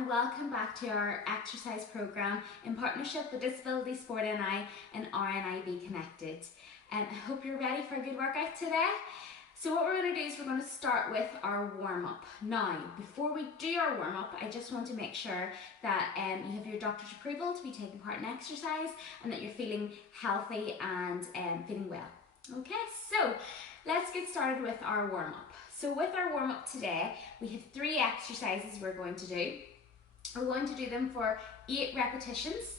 and welcome back to our exercise program in partnership with Disability Sport NI and RNIB Connected. I hope you're ready for a good workout today. So what we're going to do is we're going to start with our warm-up. Now, before we do our warm-up, I just want to make sure that you have your doctor's approval to be taking part in exercise and that you're feeling healthy and feeling well. Okay, so let's get started with our warm-up. So with our warm-up today, we have 3 exercises we're going to do. We're going to do them for 8 repetitions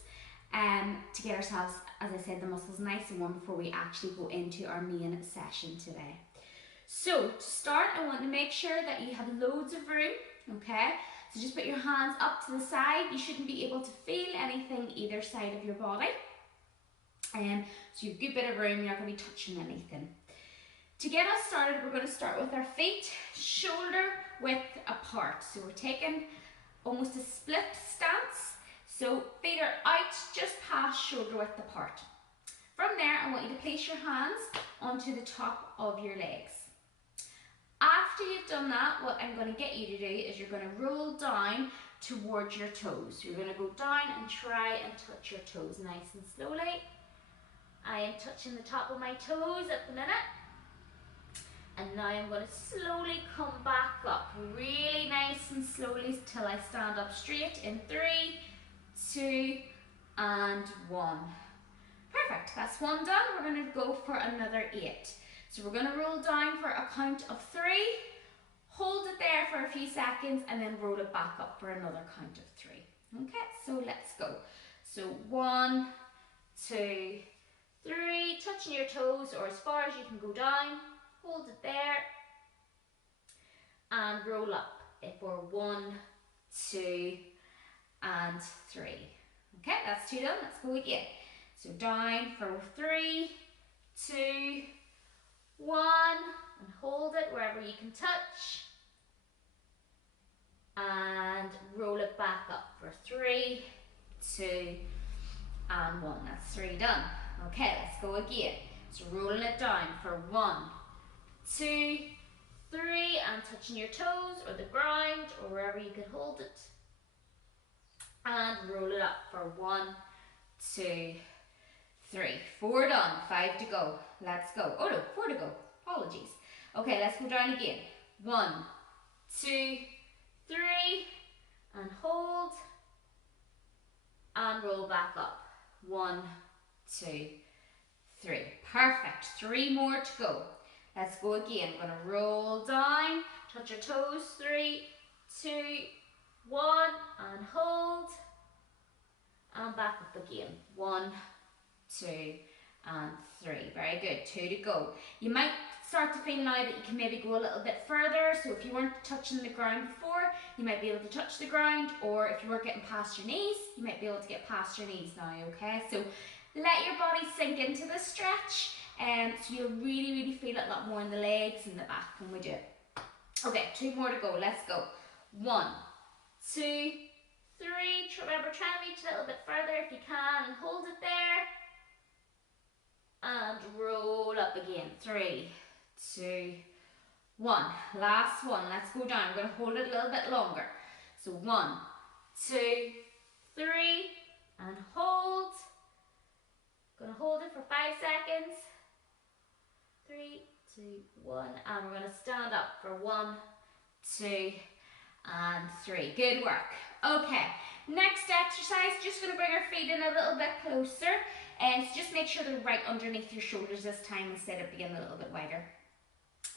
to get ourselves, as I said, the muscles nice and warm before we actually go into our main session today. So to start, I want to make sure that you have loads of room, okay? So just put your hands up to the side. You shouldn't be able to feel anything either side of your body. So you have a good bit of room, you're not going to be touching anything. To get us started, we're going to start with our feet shoulder width apart. So we're taking almost a split stance. So feet are out just past shoulder width apart. From there, I want you to place your hands onto the top of your legs. After you've done that, what I'm going to get you to do is you're going to roll down towards your toes. You're going to go down and try and touch your toes nice and slowly. I am touching the top of my toes at the minute. And now I'm going to slowly come back up, really nice and slowly till I stand up straight in 3, 2, and 1. Perfect, that's 1 done. We're going to go for another 8. So we're going to roll down for a count of 3, hold it there for a few seconds, and then roll it back up for another count of 3. Okay, so let's go. So 1, 2, 3, touching your toes or as far as you can go down. Hold it there and roll up for 1, 2, and 3. Okay, that's 2 done. Let's go again. So down for 3, 2, 1, and hold it wherever you can touch. And roll it back up for 3, 2, and 1. That's 3 done. Okay, let's go again. So rolling it down for 1, 2, 3, and touching your toes or the ground or wherever you can hold it. And roll it up for 1, 2, 3. 4 done, 5 to go. Let's go. Oh no, 4 to go. Apologies. Okay, let's go down again. 1, 2, 3, and hold. And roll back up. 1, 2, 3. Perfect. 3 more to go. Let's go again. I'm going to roll down, touch your toes, 3, 2, 1, and hold. And back up again. 1, 2, and 3. Very good. 2 to go. You might start to feel now that you can maybe go a little bit further. So if you weren't touching the ground before, you might be able to touch the ground. Or if you weren't getting past your knees, you might be able to get past your knees now, okay? So let your body sink into the stretch. So you'll really feel it a lot more in the legs and the back when we do it. Okay, 2 more to go. Let's go. 1, 2, 3. Remember, try and reach a little bit further if you can and hold it there. And roll up again. 3, 2, 1. Last one. Let's go down. I'm going to hold it a little bit longer. So 1, 2, 3, and hold. Going to hold it for 5 seconds. 3, 2, 1, and we're going to stand up for 1, 2, and 3. Good work. Okay, next exercise, just going to bring our feet in a little bit closer, and so just make sure they're right underneath your shoulders this time instead of being a little bit wider.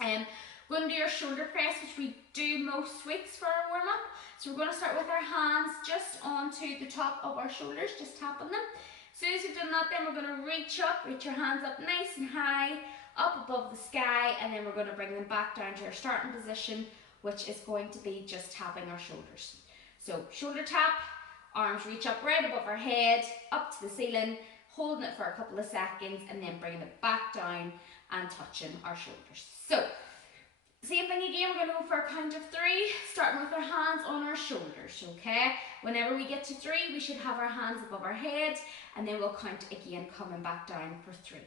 We're going to do our shoulder press, which we do most weeks for our warm-up. So we're going to start with our hands just onto the top of our shoulders, just tapping them. As soon as you've done that, then we're going to reach your hands up nice and high, up above the sky, and then we're going to bring them back down to our starting position, which is going to be just tapping our shoulders. So shoulder tap, arms reach up right above our head, up to the ceiling, holding it for a couple of seconds, and then bringing it back down and touching our shoulders. So same thing again, we're going to go for a count of 3, starting with our hands on our shoulders, okay? Whenever we get to 3, we should have our hands above our head, and then we'll count again, coming back down for 3.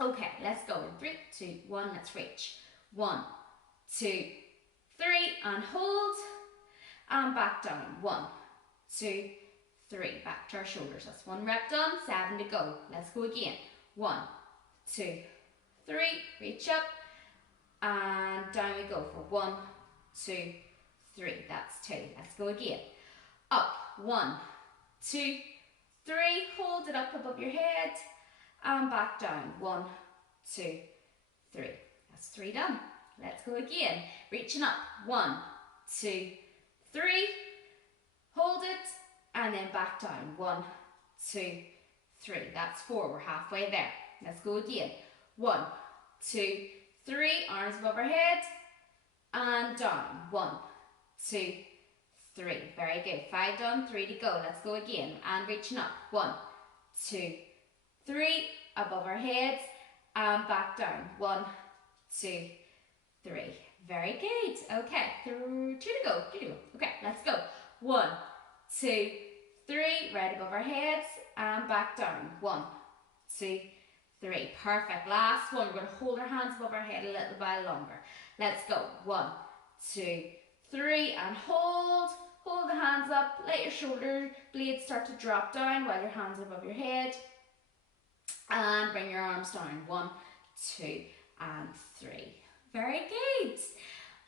Okay, let's go. In 3, 2, 1, let's reach. 1, 2, 3, and hold. and back down. 1, 2, 3. Back to our shoulders. That's 1 rep done, 7 to go. Let's go again. 1, 2, 3. Reach up and down we go for 1, 2, 3. That's 2. Let's go again. Up. 1, 2, 3. Hold it up above your head and back down. 1, 2, 3. That's 3 done. Let's go again. Reaching up. 1, 2, 3. Hold it and then back down. 1, 2, 3. That's 4. We're halfway there. Let's go again. 1, 2, 3. Arms above our head and down. 1, 2, 3. Very good. 5 done. 3 to go. Let's go again. And reaching up. 1, 2, 3. Above our heads and back down. 1, 2, 3. Very good. Okay. 2 to go. 2 to go. Okay. Let's go. 1, 2, 3. Right above our heads and back down. 1, 2, 3. Perfect. Last one. We're going to hold our hands above our head a little bit longer. Let's go. 1, 2, 3. And hold. Hold the hands up. Let your shoulder blades start to drop down while your hands are above your head. And bring your arms down. 1, 2, and 3. Very good.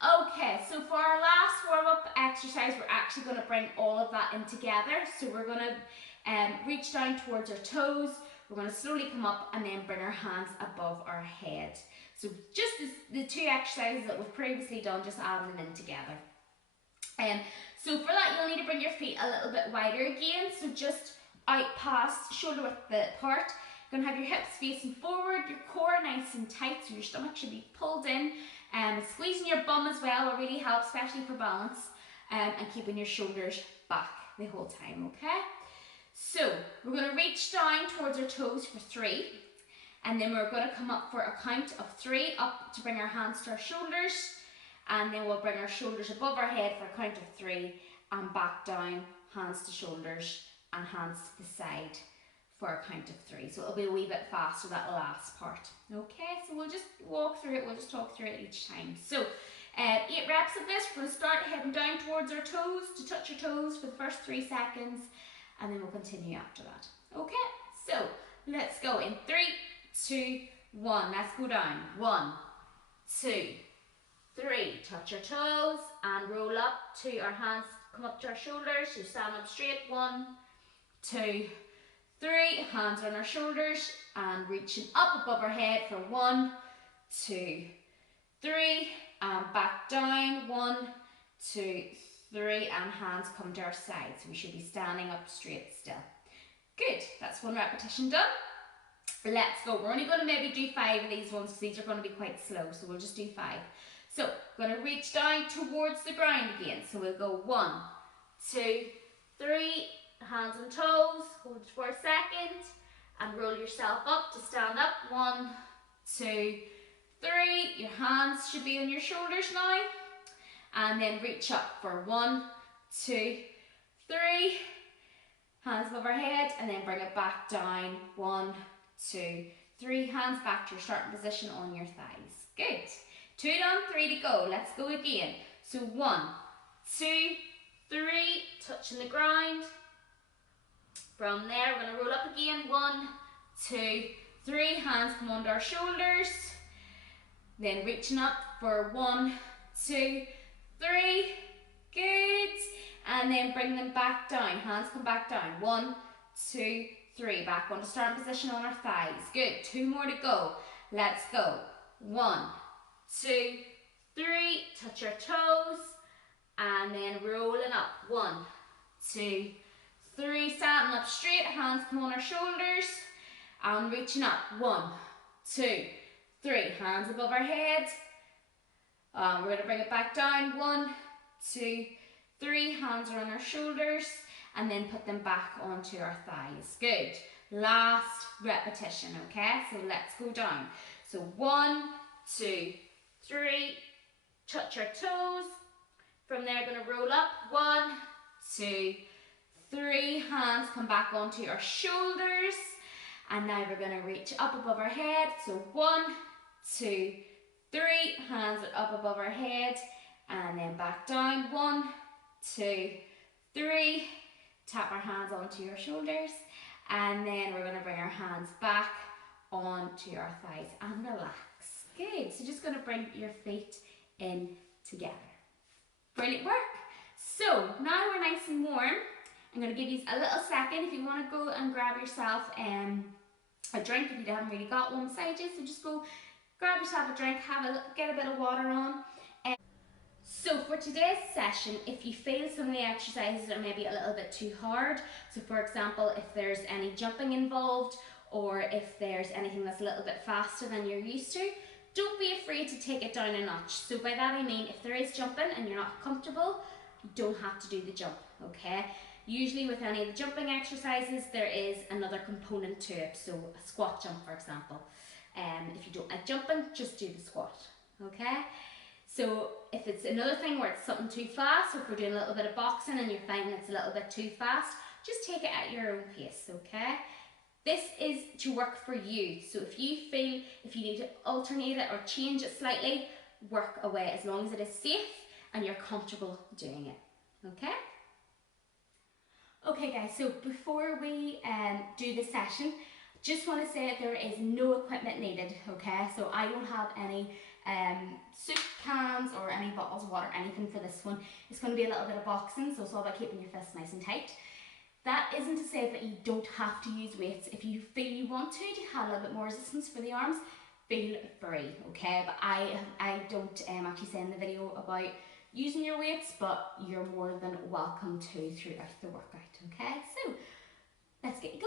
Okay, so for our last warm-up exercise, we're actually going to bring all of that in together. So we're going to reach down towards our toes. We're going to slowly come up and then bring our hands above our head. So just the 2 exercises that we've previously done, just adding them in together. So for that, you'll need to bring your feet a little bit wider again. So just out past shoulder width apart. You're going to have your hips facing forward, your core nice and tight, so your stomach should be pulled in. Squeezing your bum as well will really help, especially for balance, and keeping your shoulders back the whole time, okay? So we're going to reach down towards our toes for 3, and then we're going to come up for a count of 3, up to bring our hands to our shoulders, and then we'll bring our shoulders above our head for a count of 3, and back down, hands to shoulders, and hands to the side for a count of 3. So it'll be a wee bit faster, that last part. Okay, so we'll just walk through it, we'll just talk through it each time. So 8 reps of this. We're going to start heading down towards our toes, to touch your toes for the first 3 seconds, and then we'll continue after that. Okay, so let's go in 3, 2, 1. Let's go down. 1, 2, 3. Touch our toes and roll up to our hands, come up to our shoulders. So stand up straight. 1, 2, 3. Hands on our shoulders and reaching up above our head for 1, 2, 3. And back down. 1, 2, 3. And hands come to our side. So we should be standing up straight still. Good. That's 1 repetition done. Let's go. We're only going to maybe do 5 of these ones because these are going to be quite slow. So we'll just do 5. So we're going to reach down towards the ground again. So we'll go 1, 2, 3. Hands on toes, hold it for a second and roll yourself up to stand up. 1, 2, 3. Your hands should be on your shoulders now, and then reach up for 1, 2, 3. Hands above our head and then bring it back down. 1, 2, 3. Hands back to your starting position on your thighs. Good. 2 done, 3 to go. Let's go again. So 1, 2, 3. Touching the ground. From there, we're going to roll up again. 1, 2, 3. Hands come under our shoulders. Then reaching up for 1, 2, 3. Good. And then bring them back down. Hands come back down. 1, 2, 3. Back onto starting position on our thighs. Good. 2 more to go. Let's go. 1, 2, 3. Touch our toes. And then rolling up. 1, 2, 3. Standing up straight, hands come on our shoulders and reaching up. 1, 2, 3. Hands above our head. We're going to bring it back down. 1, 2, 3. Hands are on our shoulders and then put them back onto our thighs. Good. Last repetition, okay? So let's go down. So 1, 2, 3. Touch our toes. From there, going to roll up. 1, 2, 3. Hands come back onto our shoulders. And now we're going to reach up above our head. So 1, 2, 3. Hands are up above our head. And then back down. 1, 2, 3. Tap our hands onto your shoulders, and then we're going to bring our hands back onto our thighs and relax. Good. So just going to bring your feet in together. Brilliant work. So now we're nice and warm. I'm going to give you a little second if you want to go and grab yourself a drink if you haven't really got one beside you. So just go grab yourself a drink, get a bit of water on. So for today's session, if you feel some of the exercises are maybe a little bit too hard, so for example, if there's any jumping involved or if there's anything that's a little bit faster than you're used to, don't be afraid to take it down a notch. So by that I mean if there is jumping and you're not comfortable, you don't have to do the jump, okay? Usually with any of the jumping exercises, there is another component to it, so a squat jump for example. If you don't like jumping, just do the squat, okay? So if it's another thing where it's something too fast, so if we're doing a little bit of boxing and you're finding it's a little bit too fast, just take it at your own pace, okay? This is to work for you, so if you feel if you need to alternate it or change it slightly, work away as long as it is safe and you're comfortable doing it, okay? Okay guys, so before we do the session, just want to say there is no equipment needed, okay? So I don't have any soup cans or any bottles of water, anything for this one. It's going to be a little bit of boxing, so it's all about keeping your fists nice and tight. That isn't to say that you don't have to use weights. If you feel you want to have a little bit more resistance for the arms, feel free, okay? But I don't actually say in the video about using your weights, but you're more than welcome to throughout the workout, okay? So let's get going.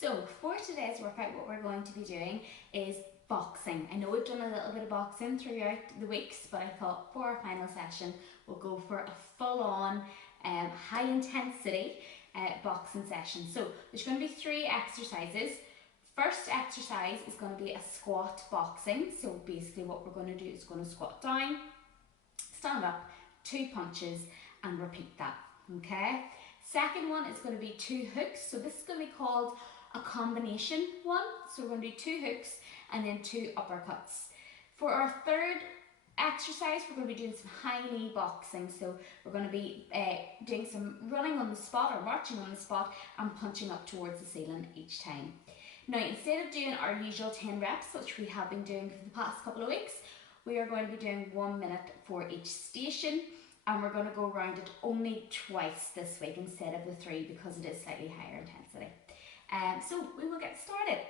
So for today's workout, what we're going to be doing is boxing. I know we've done a little bit of boxing throughout the weeks, but I thought for our final session, we'll go for a full-on high intensity boxing session. So there's going to be 3 exercises. First exercise is going to be a squat boxing. So basically what we're going to do is going to squat down, stand up, 2 punches, and repeat that, okay? Second one is going to be 2 hooks. So this is going to be called a combination one. So we're going to do 2 hooks and then 2 uppercuts. For our third exercise, we're going to be doing some high knee boxing. So we're going to be doing some running on the spot or marching on the spot and punching up towards the ceiling each time. Now, instead of doing our usual 10 reps, which we have been doing for the past couple of weeks, we are going to be doing 1 minute for each station, and we're going to go around it only twice this week instead of the 3 because it is slightly higher intensity. So we will get started.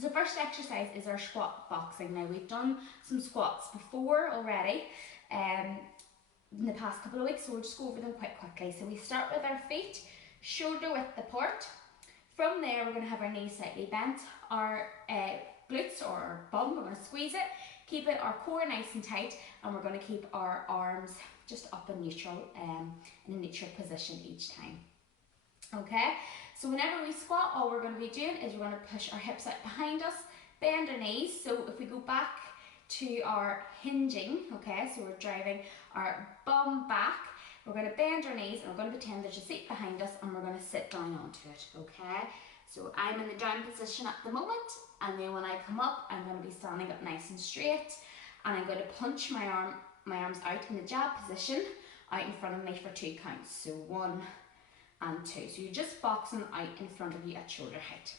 So first exercise is our squat boxing. Now we've done some squats before already in the past couple of weeks, so we'll just go over them quite quickly. So we start with our feet shoulder width apart. From there we're going to have our knees slightly bent, our glutes or our bum, we're going to squeeze it, keep our core nice and tight, and we're going to keep our arms just up in neutral, in a neutral position each time. Okay, so whenever we squat, all we're going to be doing is we're going to push our hips out behind us, bend our knees. So if we go back to our hinging, okay, so we're driving our bum back, we're going to bend our knees and we're going to pretend there's a seat behind us and we're going to sit down onto it, okay? So I'm in the down position at the moment, and then when I come up, I'm going to be standing up nice and straight, and I'm going to punch my arms out in the jab position out in front of me for 2 counts. So 1 and 2. So you're just boxing out in front of you at shoulder height.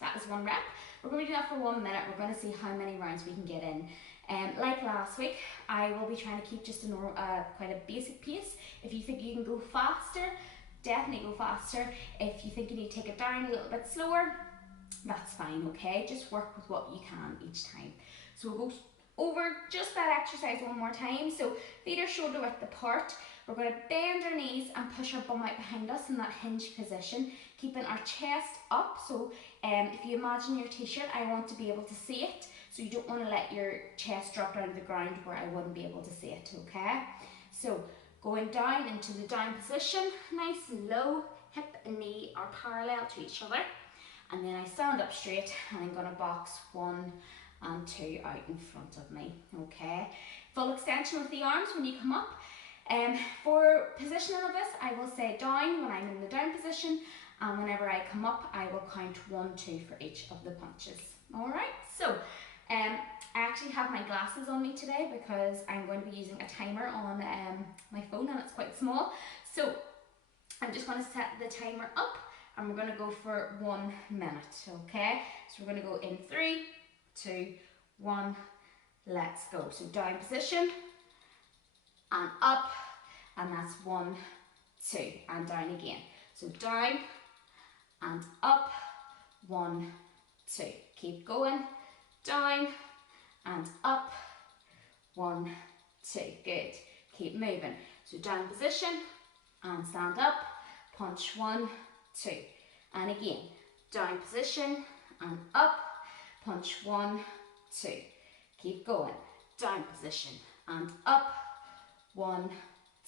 That is 1 rep. We're going to do that for 1 minute. We're going to see how many rounds we can get in. Like last week, I will be trying to keep just a normal, quite a basic pace. If you think you can go faster, definitely go faster. If you think you need to take it down a little bit slower, that's fine, okay? Just work with what you can each time. So we'll go over just that exercise 1 more time. So feet are shoulder width apart. We're going to bend our knees and push our bum out behind us in that hinge position, keeping our chest up. So if you imagine your t-shirt, I want to be able to see it. So you don't want to let your chest drop down to the ground where I wouldn't be able to see it, okay? So going down into the down position, nice and low, hip and knee are parallel to each other. And then I stand up straight and I'm going to box 1 and 2 out in front of me, okay? Full extension of the arms when you come up. For positioning of this, I will say down when I'm in the down position, and whenever I come up, I will count 1, 2 for each of the punches. Alright, so actually have my glasses on me today because I'm going to be using a timer on my phone and it's quite small. So I'm just going to set the timer up and we're going to go for 1 minute, okay? So we're going to go in 3, 2, 1, let's go. So down position and up, and that's 1, 2, and down again. So down and up, 1, 2. Keep going, down and up, 1, 2. Good. Keep moving. So down position and stand up, punch 1, 2. And again, down position and up, punch 1, 2. Keep going, down position and up, 1,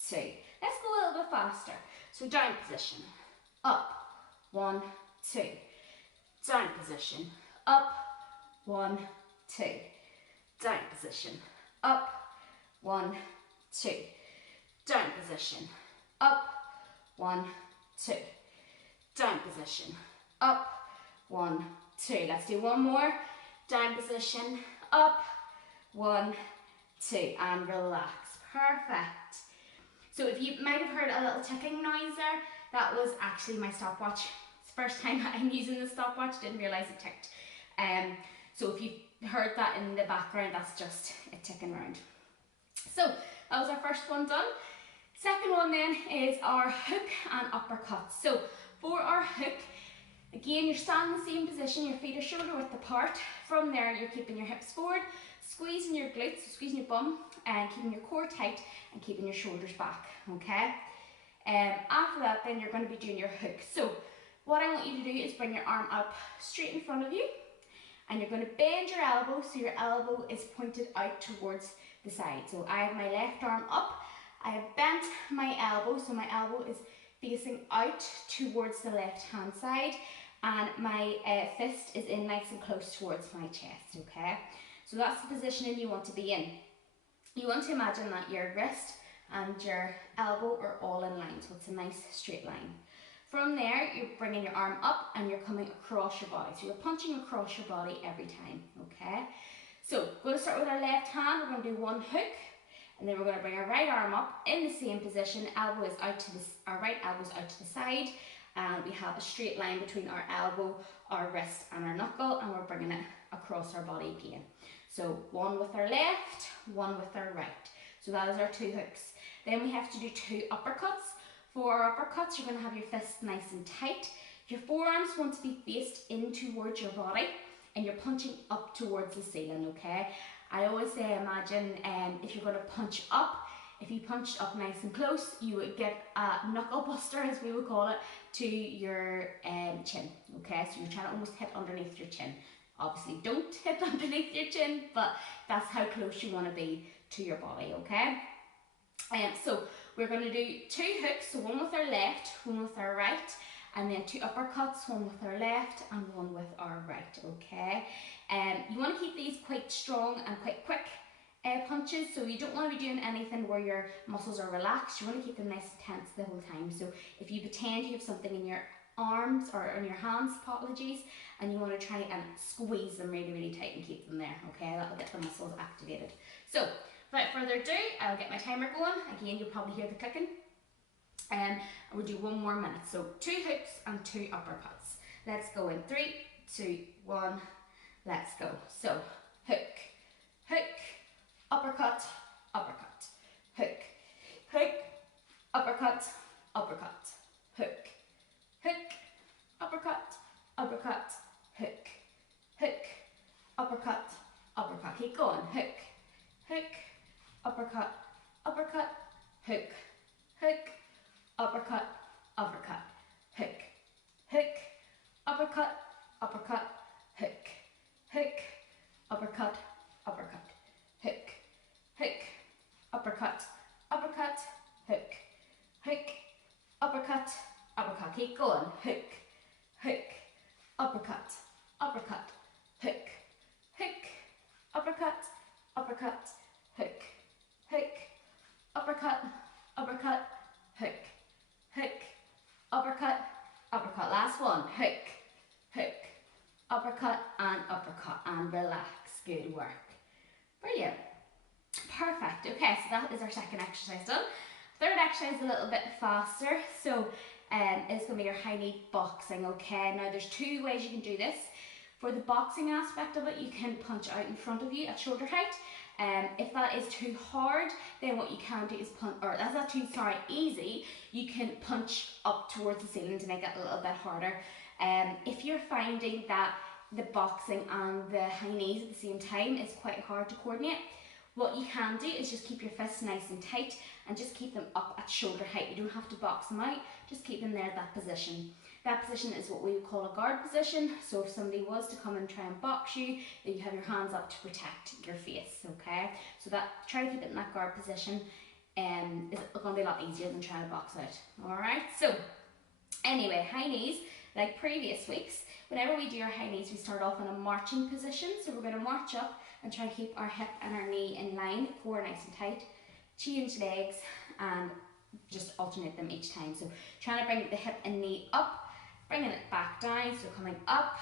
2. Let's go a little bit faster. So down position, up, 1, 2. Down position, up, 1, 2. Down position, up, 1, 2. Down position, up, 1, 2. Down position, up, 1, 2. Let's do one more. Down position, up, 1, 2, and relax. Perfect. So if you might have heard a little ticking noise there, that was actually my stopwatch. It's the first time I'm using the stopwatch, didn't realise it ticked. So if you heard that in the background, that's just it ticking around. So that was our first one done. Second one then is our hook and uppercut. So for our hook, again, you're standing in the same position, your feet are shoulder width apart. From there, you're keeping your hips forward, squeezing your glutes, squeezing your bum, and keeping your core tight and keeping your shoulders back, okay? After that, then you're going to be doing your hook. So what I want you to do is bring your arm up straight in front of you, and you're going to bend your elbow so your elbow is pointed out towards the side. So I have my left arm up, I have bent my elbow, so my elbow is facing out towards the left hand side, and my fist is in nice and close towards my chest, okay? So that's the positioning you want to be in. You want to imagine that your wrist and your elbow are all in line, so it's a nice straight line. From there, you're bringing your arm up and you're coming across your body. So you're punching across your body every time, okay? So we're going to start with our left hand. We're going to do one hook, and then we're going to bring our right arm up in the same position. Elbow is out to our right elbow is out to the side, and we have a straight line between our elbow, our wrist, and our knuckle, and we're bringing it across our body again. So one with our left, one with our right. So that is our 2 hooks. Then we have to do 2 uppercuts. For our uppercuts, you're going to have your fists nice and tight. Your forearms want to be faced in towards your body, and you're punching up towards the ceiling, okay? I always say, imagine if you're going to punch up, if you punched up nice and close, you would get a knuckle buster, as we would call it, to your chin, okay? So you're trying to almost hit underneath your chin. Obviously don't hit underneath your chin, but that's how close you want to be to your body, okay? So we're going to do 2 hooks, so one with our left, one with our right, and then 2 uppercuts, one with our left and one with our right, okay? You want to keep these quite strong and quite quick punches, so you don't want to be doing anything where your muscles are relaxed. You want to keep them nice and tense the whole time. So if you pretend you have something in your arms or in your hands, apologies, and you want to try and squeeze them really, really tight and keep them there, okay? That'll get the muscles activated. So without further ado, I'll get my timer going. Again, you'll probably hear the clicking. And we'll do 1 more minute. So 2 hooks and 2 uppercuts. Let's go in 3, 2, 1, let's go. So hook, hook, uppercut, uppercut, hook, hook, uppercut, uppercut, hook, hook, uppercut, uppercut, hook, hook, uppercut, uppercut. Keep going. Hook, hook, uppercut, uppercut, hook, hook, uppercut, uppercut, hook, hook, uppercut, uppercut, hook, hook, uppercut, uppercut, hook, hook, uppercut, uppercut, hook, hook, uppercut, uppercut. Keep going. Hook, hook, uppercut, uppercut, hook, hook, uppercut, uppercut, hook, hook, uppercut, uppercut, hook, hook, uppercut, uppercut. Last one. Hook, hook, uppercut and uppercut, and relax. Good work. Brilliant. Perfect. Okay, so that is our second exercise done. Third exercise is a little bit faster, so it's going to be your high knee boxing. Okay, now there's two ways you can do this. For the boxing aspect of it, you can punch out in front of you at shoulder height. If that is too hard, then what you can do is punch, or that's not too easy, you can punch up towards the ceiling to make it a little bit harder. If you're finding that the boxing and the high knees at the same time is quite hard to coordinate, what you can do is just keep your fists nice and tight and just keep them up at shoulder height. You don't have to box them out, just keep them there at that position. That position is what we would call a guard position. So if somebody was to come and try and box you, then you have your hands up to protect your face, okay? So that, try to keep it in that guard position, is going to be a lot easier than trying to box out, all right? So anyway, high knees, like previous weeks, whenever we do our high knees, we start off in a marching position. So we're going to march up and try and keep our hip and our knee in line, core nice and tight, change legs and just alternate them each time. So trying to bring the hip and knee up, bringing it back down, so coming up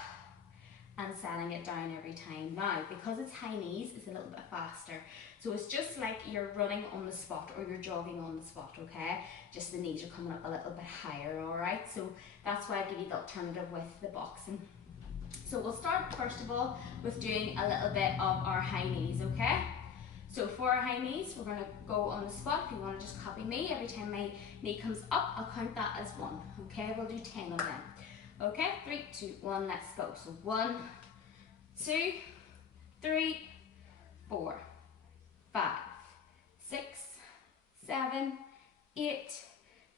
and setting it down every time. Now, because it's high knees, it's a little bit faster. So it's just like you're running on the spot or you're jogging on the spot, okay? Just the knees are coming up a little bit higher, all right? So that's why I give you the alternative with the boxing. So we'll start first of all with doing a little bit of our high knees, okay? So for our high knees, we're gonna go on the spot. If you wanna just copy me, every time my knee comes up, I'll count that as 1, okay? We'll do 10 of them. Okay, 3, 2, 1, let's go. So 1, 2, 3, 4, 5, 6, 7, 8,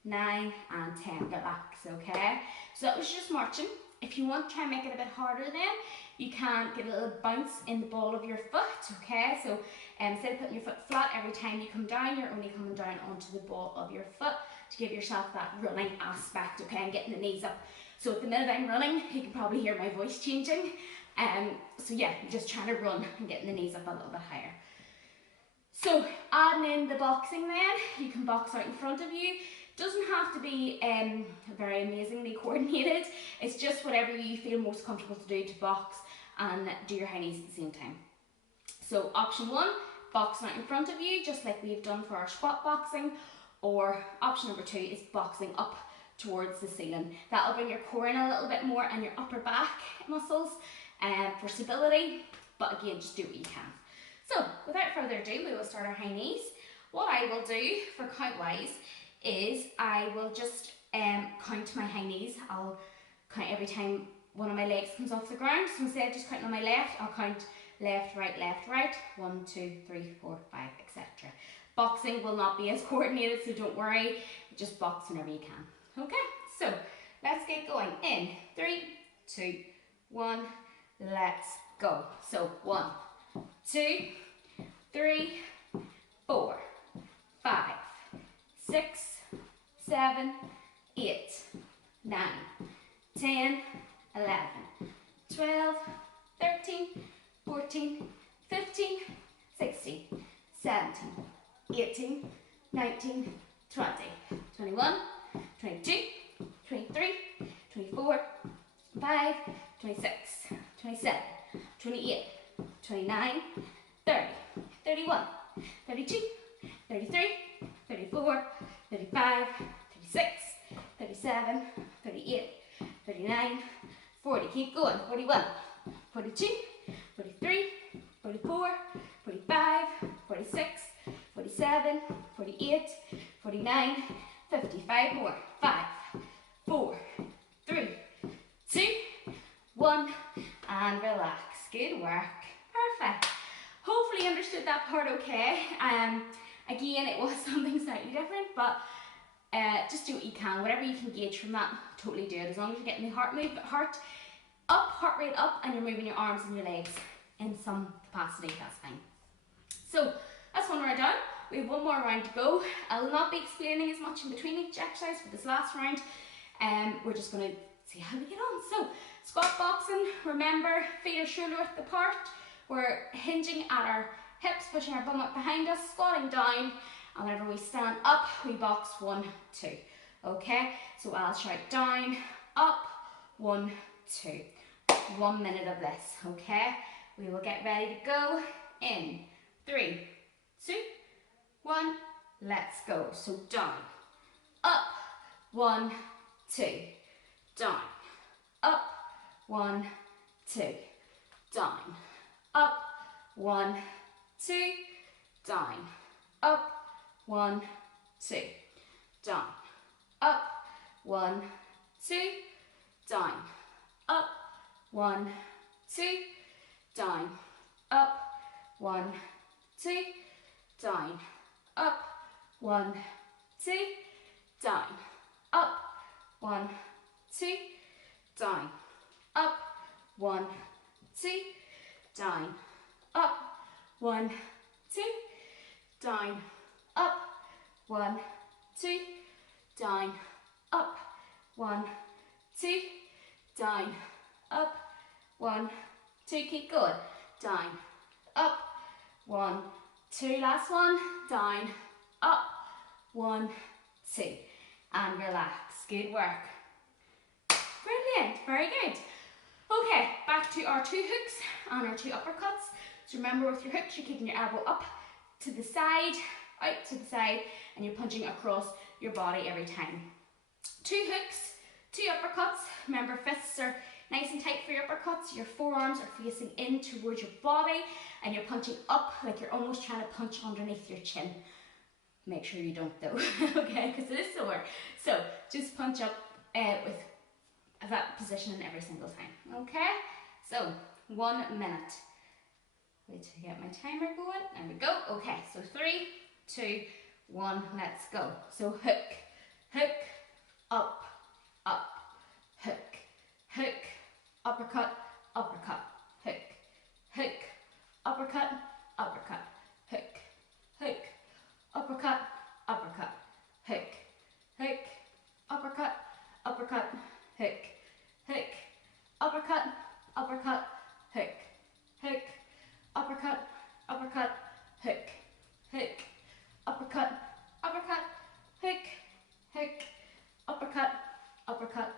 9, and 10. Relax, okay? So that was just marching. If you want to try and make it a bit harder then, you can get a little bounce in the ball of your foot, okay? So instead of putting your foot flat every time you come down, you're only coming down onto the ball of your foot to give yourself that running aspect, okay? And getting the knees up. So at the minute I'm running, you can probably hear my voice changing. So yeah, just trying to run and getting the knees up a little bit higher. So adding in the boxing then, you can box out in front of you. Doesn't have to be very amazingly coordinated. It's just whatever you feel most comfortable to do to box and do your high knees at the same time. So option 1, boxing out in front of you, just like we've done for our squat boxing. Or option number 2 is boxing up towards the ceiling. That'll bring your core in a little bit more and your upper back muscles for stability. But again, just do what you can. So without further ado, we will start our high knees. What I will do for count wise is I will just count my high knees. I'll count every time one of my legs comes off the ground. So instead of just counting on my left, I'll count left, right, 1, 2, 3, 4, 5, etc. Boxing will not be as coordinated, so don't worry, just box whenever you can. Okay, so let's get going in 3, 2, 1, let's go. So 1, 2, 3, 4, 5, 6, 7, 8, 9, 10, 11, 12, 13, 14, 15, 16, 17, 18, 19, 20, 21, 22, 23, 24, 25, 26, 27, 28, 29, 30, 31, 32, 33, 34, 35, 36, 37, 38, 39, 40, keep going, 41, 42, 43, 44, 45, 46, 47, 48, 49, 55 more, 5, 4, 3, 2, 1, and relax. Good work. Perfect. Hopefully you understood that part okay. Again, it was something slightly different, but just do what you can. Whatever you can gauge from that, totally do it. As long as you're getting the heart rate up, and you're moving your arms and your legs in some capacity, that's fine. So that's one round done. We have one more round to go. I'll not be explaining as much in between each exercise for this last round. We're just going to see how we get on. So squat boxing, remember, feet are shoulder width apart. We're hinging at our hips, pushing our bum up behind us, squatting down, and whenever we stand up, we box 1, 2. Okay, so I'll shout down, up, 1, 2. 1 minute of this, okay? We will get ready to go in let's go. So down, up, 1, 2, down, up, 1, 2, down, up, 1, 2, down, up, 1, 2, down, up, 1, 2, down, up, 1, 2, down, up, 1, 2, down, up, 1, 2, down, up, 1, 2, down, up, 1, 2, down, up, 1, 2, down, up, 1, 2, down, up, 1, 2, down, up, 1, 2, keep going, down, up, 1, 2, last one, down, up, 1, 2, and relax. Good work. Brilliant, very good. Okay, back to our 2 hooks and our 2 uppercuts. So remember, with your hooks, you're keeping your elbow up to the side, out to the side, and you're punching across your body every time. 2 hooks, 2 uppercuts. Remember, fists are nice and tight for your uppercuts. Your forearms are facing in towards your body, and you're punching up like you're almost trying to punch underneath your chin. Make sure you don't though, okay, because it is sore. So just punch up with that position every single time, okay? So 1 minute. Wait to get my timer going. There we go. Okay, so 3, 2, 1, let's go. So hook, hook, up, up, hook, hook, uppercut, uppercut, hook, hook, uppercut, uppercut, hook, hook, uppercut, uppercut, hook, hook, uppercut, uppercut, hook, hook, uppercut, uppercut, hook, hook, uppercut, uppercut, hook, hook, uppercut, uppercut, hook, hook, uppercut, uppercut,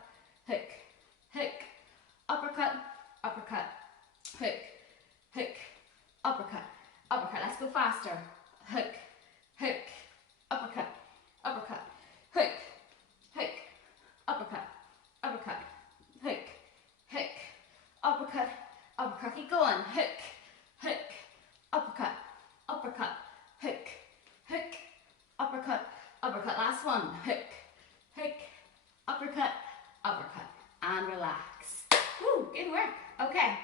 hook, hook, uppercut, uppercut, hook, hook, uppercut, uppercut. Let's go faster. Hook, hook, uppercut, uppercut, hook, hook, uppercut, uppercut, hook, hook, uppercut, uppercut. Keep going. Hook, hook, uppercut, uppercut, hook, hook, uppercut, uppercut. Last one. Hook, hook, uppercut, uppercut, and relax. Woo, good work. Okay,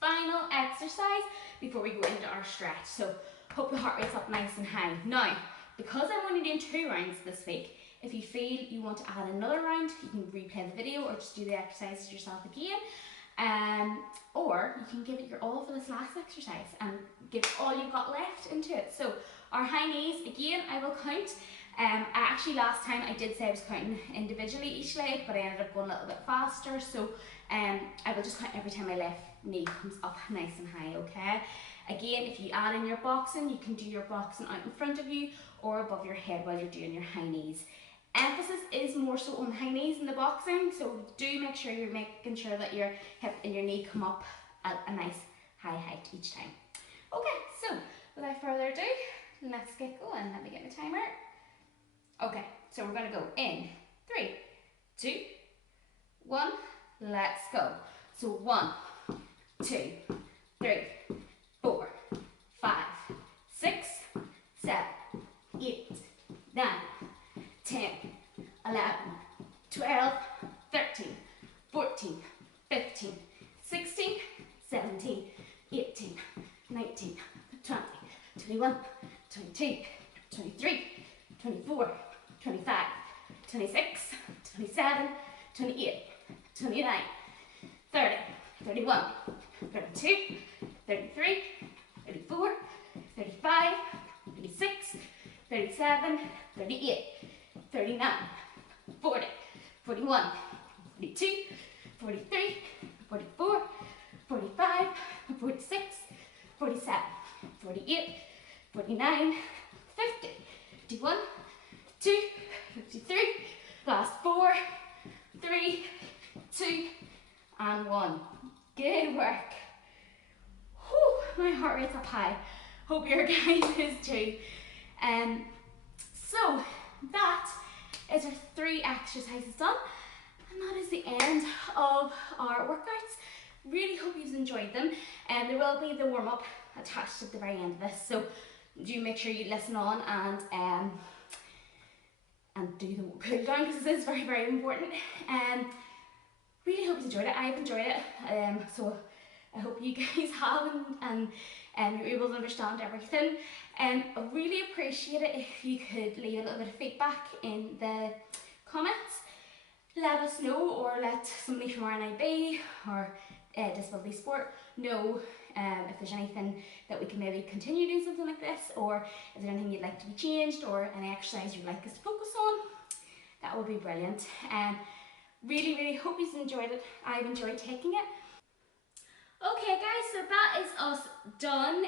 final exercise before we go into our stretch. So hope the heart rate's up nice and high. Now, because I'm only doing 2 rounds this week, if you feel you want to add another round, you can replay the video or just do the exercises yourself again. Or you can give it your all for this last exercise and give all you've got left into it. So our high knees, again, I will count. Actually last time I did say I was counting individually each leg, but I ended up going a little bit faster. So I will just count every time my left knee comes up nice and high, okay? Again, if you add in your boxing, you can do your boxing out in front of you or above your head while you're doing your high knees. Emphasis is more so on the high knees in the boxing, so do make sure you're making sure that your hip and your knee come up at a nice high height each time. Okay, so without further ado, let's get going. Let me get my timer. Okay, so we're going to go in 3, 2, 1, let's go. So 1, 2, 3, 4, 5, 6, 7, 8, 9, 10, 11, 12, 13, 14, 15, 16, 17, 18, 19, 20, 21, 22, 23, 24, 25, 26, 27, 28, 29, 30, 31, 32, 33, 34, 35, 36, 37, 38, 39, 40, 41, 42, 43, 44, 45, 46, 47, 48, 49, 50, 51, 52, 53, last 4, 3, 2, and 1. Good work. Whew, my heart rate's up high. Hope your guys is too. So that is our 3 exercises done, and that is the end of our workouts. Really hope you've enjoyed them, and there will be the warm-up attached at the very end of this, so do make sure you listen on and do the cool down, because this is very, very important. Really hope you enjoyed it. I've enjoyed it, so I hope you guys have, and you're able to understand everything. I really appreciate it if you could leave a little bit of feedback in the comments. Let us know, or let somebody from RNIB or Disability Sport know if there's anything that we can maybe continue doing something like this, or if there's anything you'd like to be changed, or any exercise you'd like us to focus on. That would be brilliant. Really, really hope you've enjoyed it. I've enjoyed taking it. Okay guys, so that is us done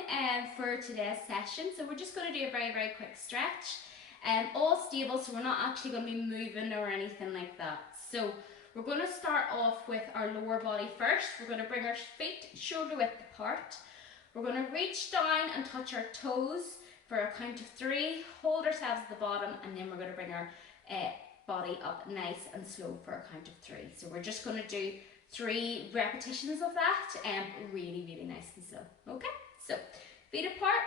for today's session. So we're just going to do a very, very quick stretch. All stable, so we're not actually going to be moving or anything like that. So we're going to start off with our lower body first. We're going to bring our feet shoulder width apart. We're going to reach down and touch our toes for a count of 3, hold ourselves at the bottom, and then we're going to bring our body up nice and slow for a count of 3. So we're just going to do 3 repetitions of that, really, really nice and slow. Okay, so feet apart,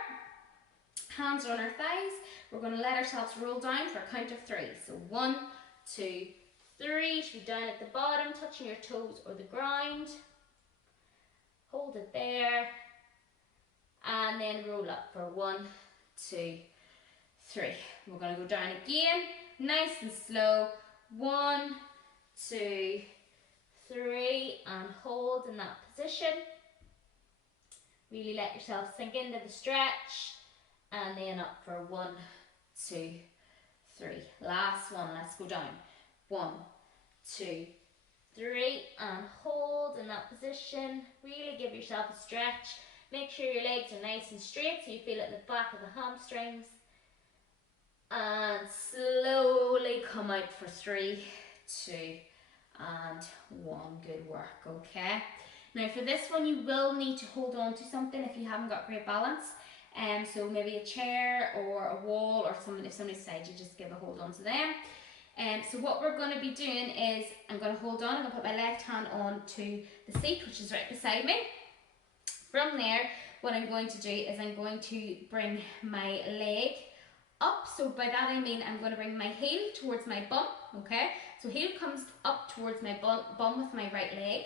hands on our thighs. We're going to let ourselves roll down for a count of 3. So 1, 2, 3. Should be down at the bottom, touching your toes or the ground. Hold it there, and then roll up for 1, 2, 3. We're going to go down again, nice and slow. 1, 2, 3, and hold in that position. Really let yourself sink into the stretch, and then up for 1, 2, 3. Last one, let's go down. 1, 2, 3, and hold in that position. Really give yourself a stretch. Make sure your legs are nice and straight so you feel it in the back of the hamstrings. And slowly come out for 3, 2, and 1. Good work, okay? Now for this one you will need to hold on to something if you haven't got great balance. So maybe a chair or a wall, or someone, if somebody's beside you, just give a hold on to them. So what we're going to be doing is, I'm going to hold on, I'm going to put my left hand on to the seat, which is right beside me. From there, what I'm going to do is I'm going to bring my leg up. So by that I mean I'm going to bring my heel towards my bum, okay? So heel comes up towards my bum with my right leg.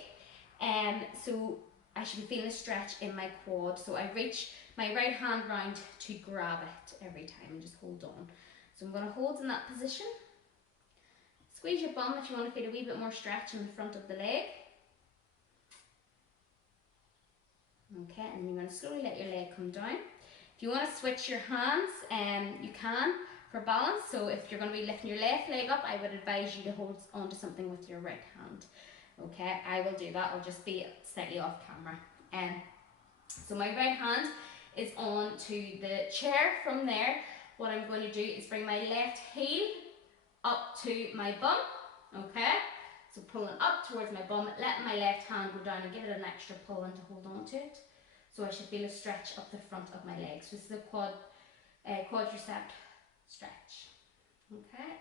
So I should be feeling a stretch in my quad. So I reach my right hand round to grab it every time and just hold on. So I'm going to hold in that position. Squeeze your bum if you want to feel a wee bit more stretch in the front of the leg. Okay, and you're going to slowly let your leg come down. If you want to switch your hands, you can for balance. So if you're going to be lifting your left leg up, I would advise you to hold on to something with your right hand. Okay, I will do that. I'll just be slightly off camera. So my right hand is on to the chair. From there, what I'm going to do is bring my left heel up to my bum. Okay, so pulling up towards my bum, letting my left hand go down and give it an extra pull and to hold on to it. So I should feel a stretch up the front of my legs. So this is a quadricep stretch. Okay,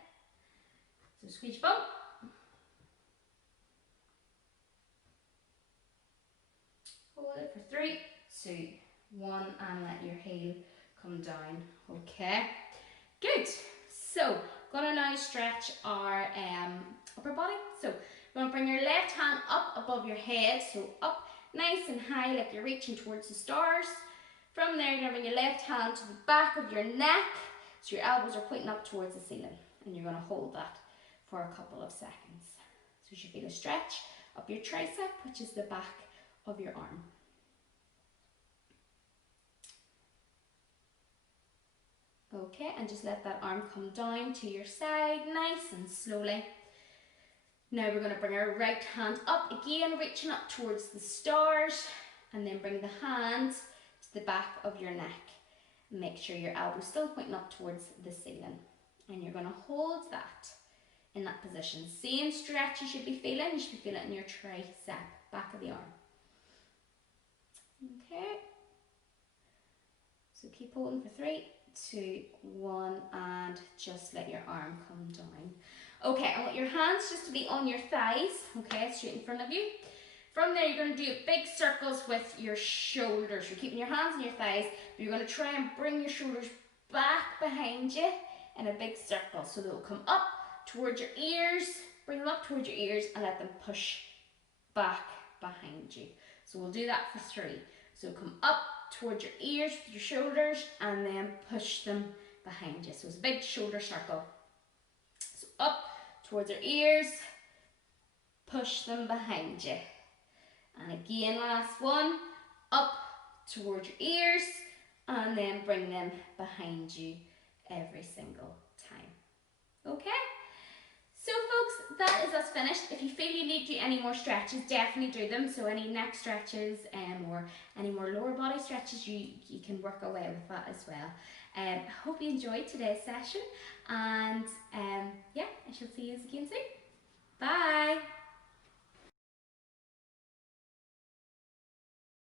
so squeeze your bum. Hold it for 3, 2, 1, and let your heel come down. Okay, good. So gonna now stretch our upper body. So we're gonna bring your left hand up above your head, so up nice and high like you're reaching towards the stars. From there, you're gonna bring your left hand to the back of your neck, so your elbows are pointing up towards the ceiling, and you're gonna hold that for a couple of seconds. So you should feel a stretch up your tricep, which is the back of your arm. Okay, and just let that arm come down to your side, nice and slowly. Now we're going to bring our right hand up again, reaching up towards the stars, and then bring the hands to the back of your neck. Make sure your elbow's still pointing up towards the ceiling. And you're going to hold that in that position. Same stretch you should be feeling. You should be feeling it in your tricep, back of the arm. Okay. So keep holding for 3, 2, 1, and just let your arm come down. Okay, I want your hands just to be on your thighs, okay, straight in front of you. From there, you're going to do big circles with your shoulders. You're keeping your hands on your thighs, but you're going to try and bring your shoulders back behind you in a big circle. So they'll come up towards your ears, bring them up towards your ears, and let them push back behind you. So we'll do that for 3. So come up towards your ears with your shoulders, and then push them behind you. So it's a big shoulder circle. So up towards your ears, push them behind you. And again, last one, up towards your ears, and then bring them behind you every single time. Okay? So folks, that is us finished. If you feel you need to do any more stretches, definitely do them. So any neck stretches or any more lower body stretches, you can work away with that as well. Hope you enjoyed today's session, and yeah, I shall see you again soon. Bye!